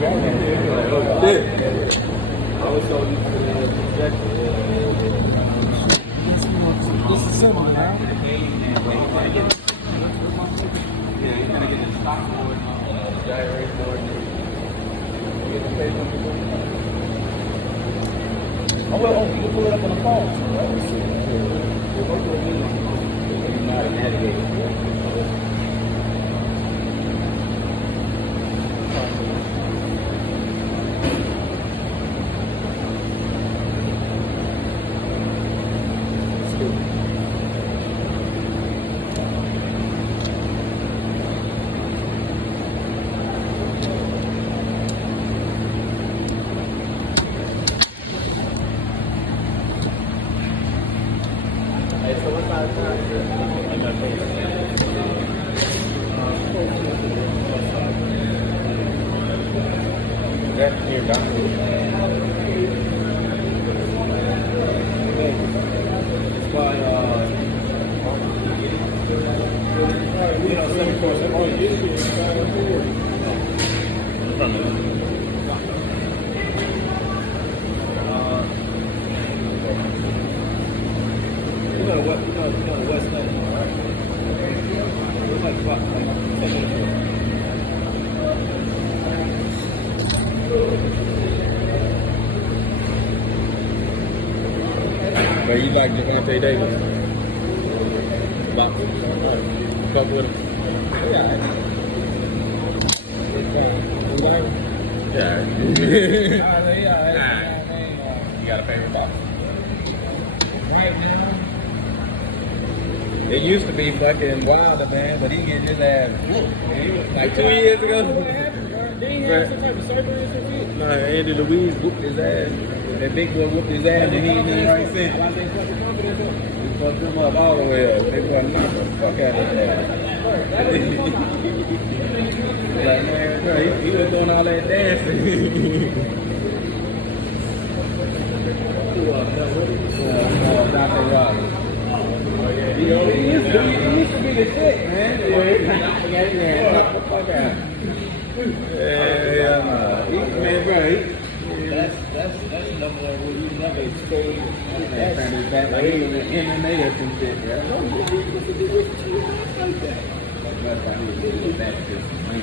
Disassembly, right? Yeah, you're gonna get the stock board, the gyrate board. Oh, well, you can pull it up on the phone. You know how to navigate it. But you like Javante Davis? About fuck with him? Yeah. You got a favorite box? Right now. It used to be fucking Wilder, man, but he get his ass whooped. Like 2 years ago. Did he have some type of surgery or something? No, Andy Louise whooped his ass. That big boy whooped his ass and he ain't even right since. He fucked him up all the way up. They boy knocked the fuck out of his ass. Like, man, bro, he was doing all that dancing. Dr. Rollins. He used to be the shit, man. Fuck out. Yeah, man, bro. That's number one rule. You never stay that like he was an MMA or some shit, bro. That's why he was getting back to his money.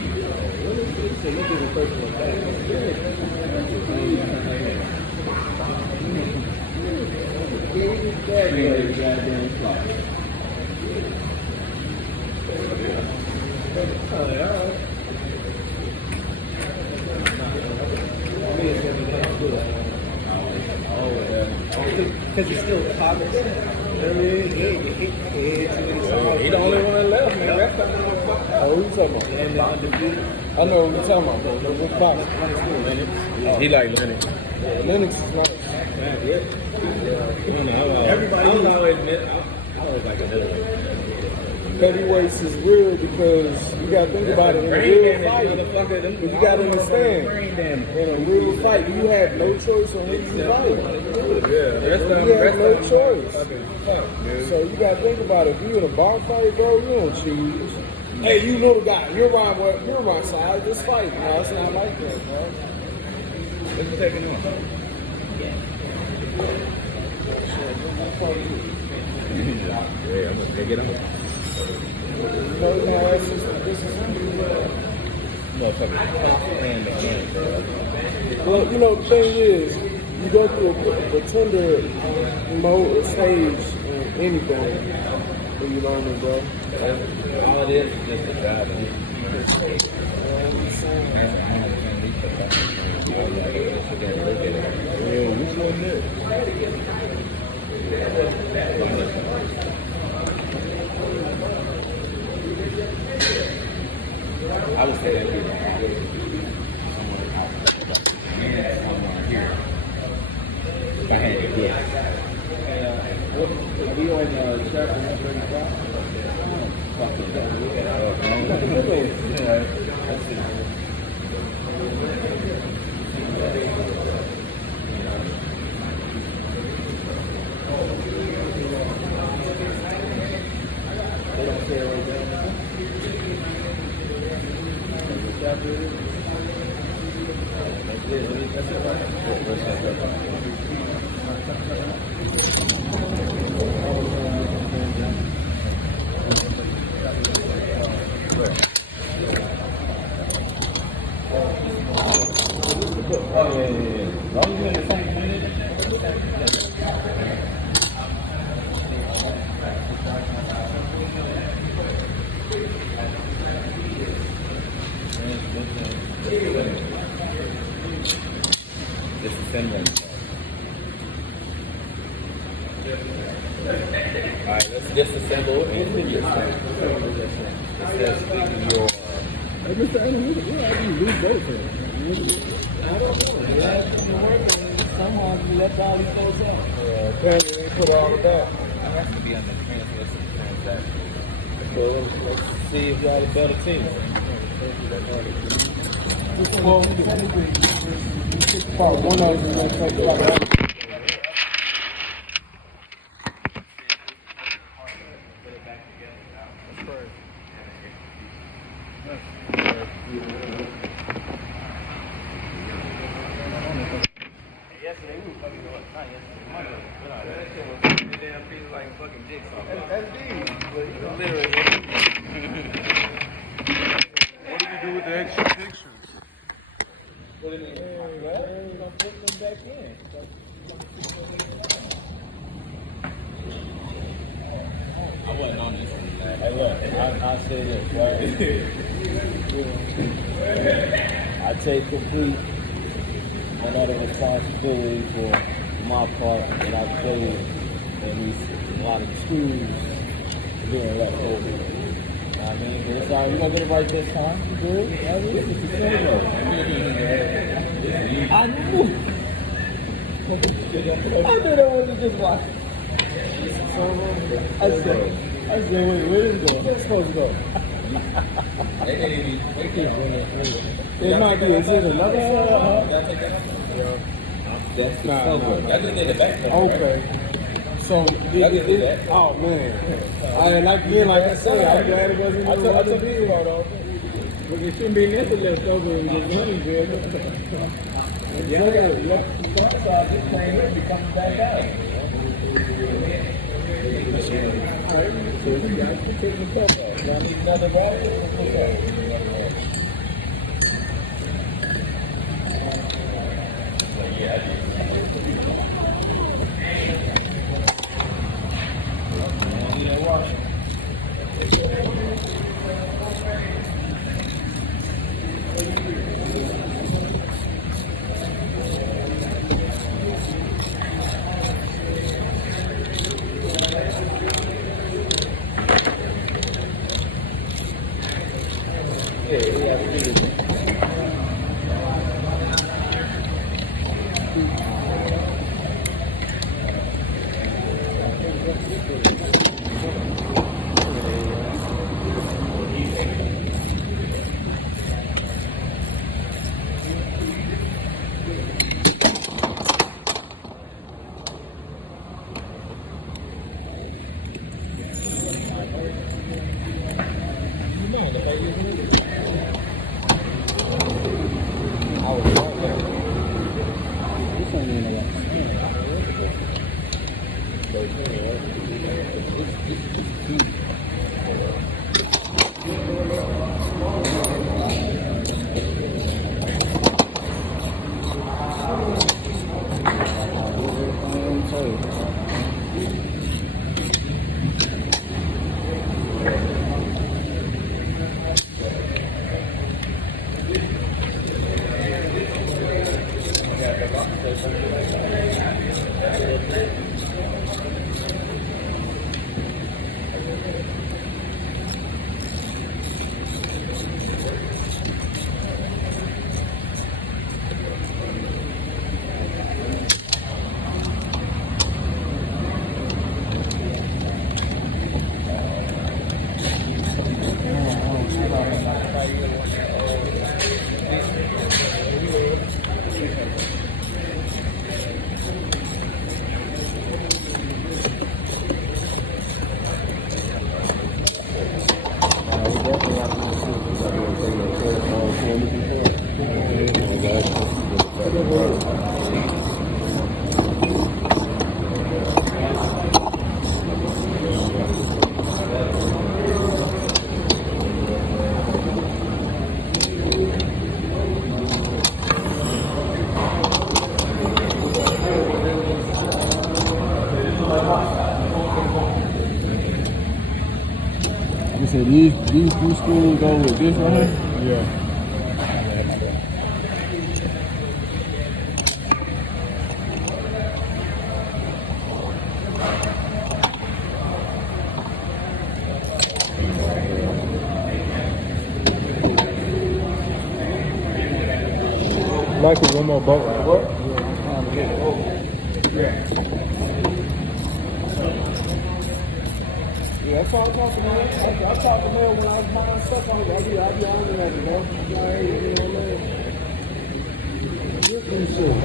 So you give a person a back. Goddamn fly. Because he's still cognizant. He the only one left, man. Oh, who you talking about? I know what you're talking about, bro. What box? He like Lennox. Lennox is nice. Everybody I always like another one. Heavyweights is real because you gotta think about it in a real fight. But you gotta understand, in a real fight, you have no choice on who you fight. You have no choice. So you gotta think about it. If you in a bar fight, bro, you don't choose. Hey, you know the guy. You're my side. Just fight. No, it's not like that, bro. What you taking on? Yeah, I'm gonna take it on. No, this is well, you know, the thing is, you go through a pretender mode or stage in anything when you learn it, bro. All it is just a job. I would say that somewhere here. If I had to guess. Are we on chapter 135? They don't care right now. That's it, right? Where's Oh, yeah. As long as you're in the same minute. Disassembling. Alright, let's disassemble and finish. It says speaking your. Hey, Mr. Adam, where do you lose both from? I don't know. Somehow we left all these things out. Apparently they put all of that. It has to be on the transaction. So let's see if y'all a better team. Well, technically, part one of them is like that. Yesterday we were fucking what? Not yesterday. Monday. That shit was damn piece like fucking jigsaw. That's deep. Literally. What do you do with the extra pictures? What do you mean? Well, you're gonna put them back in. I wasn't on this one, man. Hey, look, I'll say this, right? I take complete another responsibility for my part that I played in these a lot of schools being left over. I mean, but it's all right. We're gonna get it right this time. You good? I mean, it's a celebrate. I knew. I knew that wasn't just like. I said, wait, where is it going? Where's it supposed to go? It might be. Is it another one? That's the Nah, cover. nah. That's in the back. Okay. So, oh man. Like I said, I'm glad it wasn't. I took these photos. But it shouldn't be nothing left over and just money, good. Yeah, so I just came here to come back out. Alright, so you guys can take the cup off. Y'all need another bottle? Yeah, I did. school go with this right here? Yeah. Like it one more boat ride. What? Yeah, that's all I talked to man. I talked to man when I was buying stuff on it. I be owning that, bro. You know what I mean? Get these shit.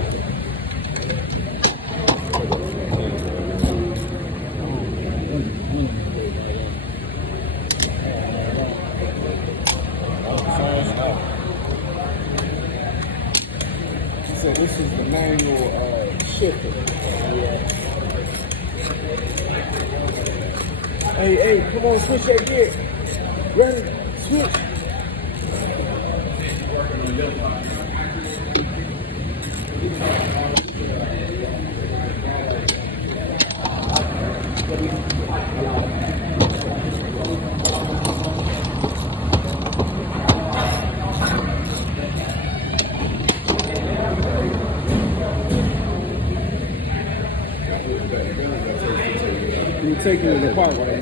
So this is the manual shifter. Hey, come on, switch that gear. Ready? Switch. You taking it apart right now.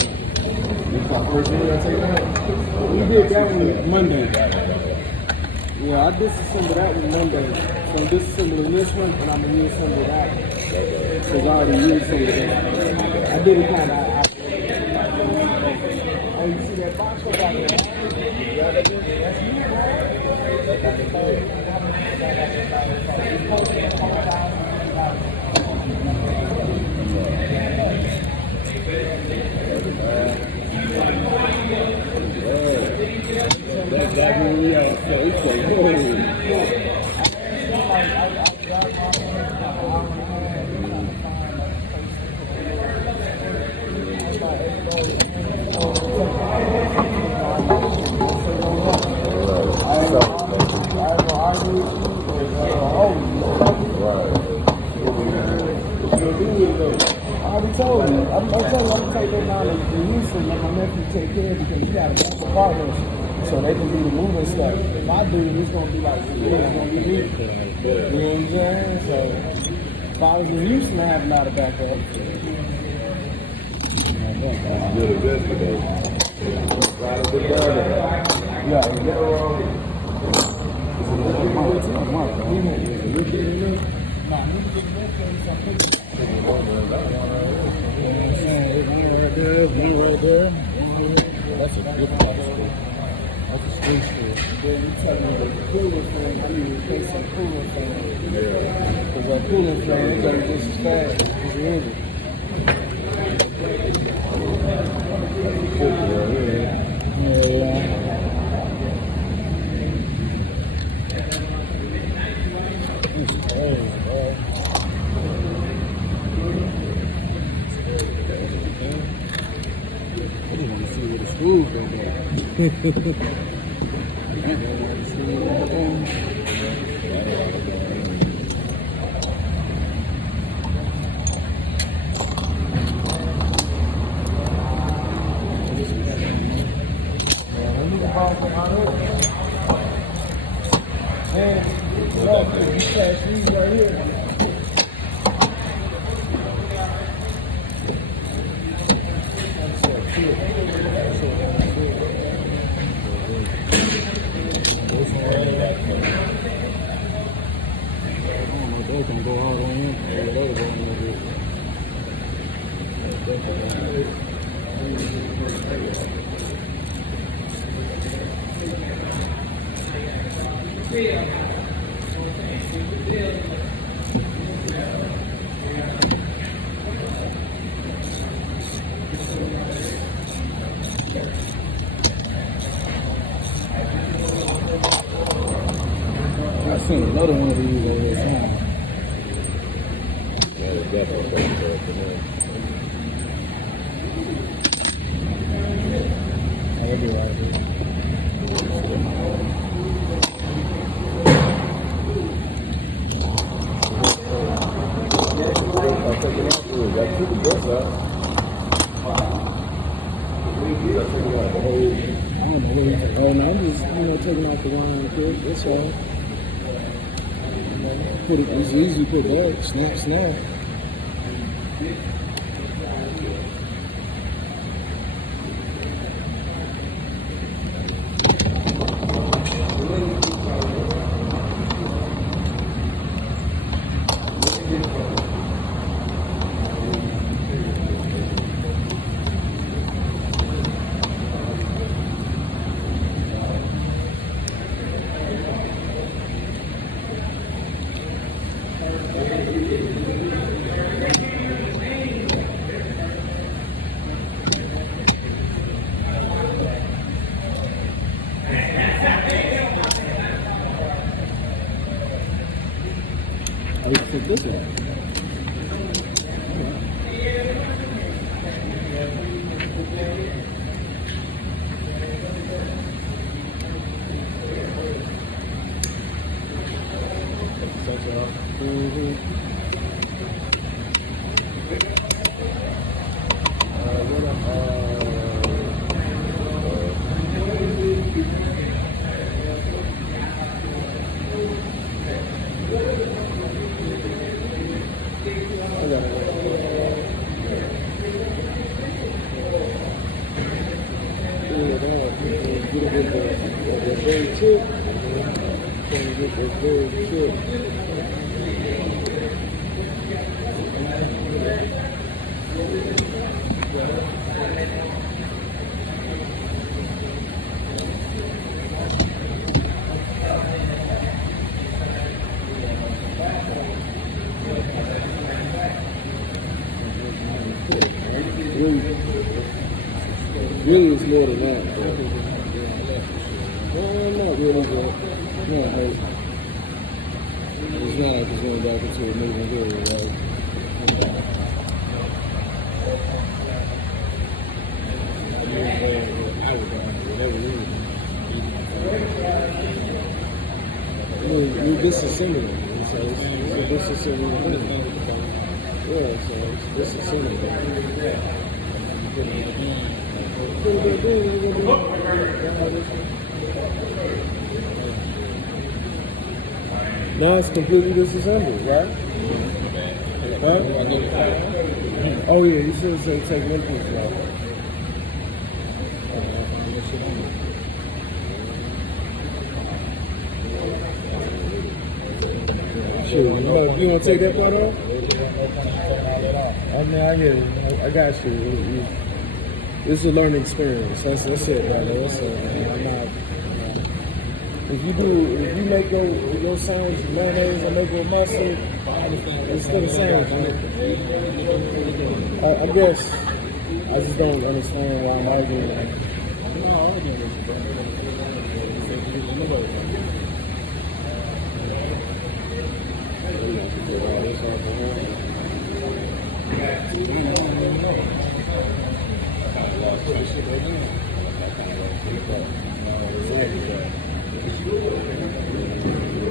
This my first one I take it out. We did that one Monday. Yeah, I disassembled that one Monday. So I'm disassembling this one and I'm gonna reassemble that one. Because I already reassembled it. I did it kind of. Oh, you see that box over there? That's you, That's exactly what we are. So it's like, I already told you. I'm telling you, I'm going to take that down to Houston, let my nephew take care of it because he got a bunch of partners so they can do the moving stuff. If I do it, it's going to be like, it's going to be me. You know what I'm saying? So, if I was in Houston, I have a lot of backup. That's a good box. That's a street store. Then you tell me the cooling fan, I need to replace some cooling fan. Because that cooling fan, it goes just as fast as the engine. Yeah. Ooh, baby. Right here. They can go hard on him. They go on I seen another one of these over there. I'll be right here. I don't know where he's quick. That's all. Put it, it's easy to put back. Snap, snap. I can flip this one. Really, it's more than that. Well, not really, but it's not hurt. It's not like it's going back into a moving hill, right? We're disassembling. So it's a disassembling thing. Yeah, so it's disassembling. No, it's completely disassembled, right? Huh? Oh yeah, you should say take one piece out. Sure, you want to take that part off? I mean, I hear you. I got you. This is a learning experience. That's it, brother. That's it. I'm not. If you make your sandwich with mayonnaise and make it with mustard, it's still the same. I guess I just don't understand why I'm arguing.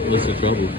What's the trouble?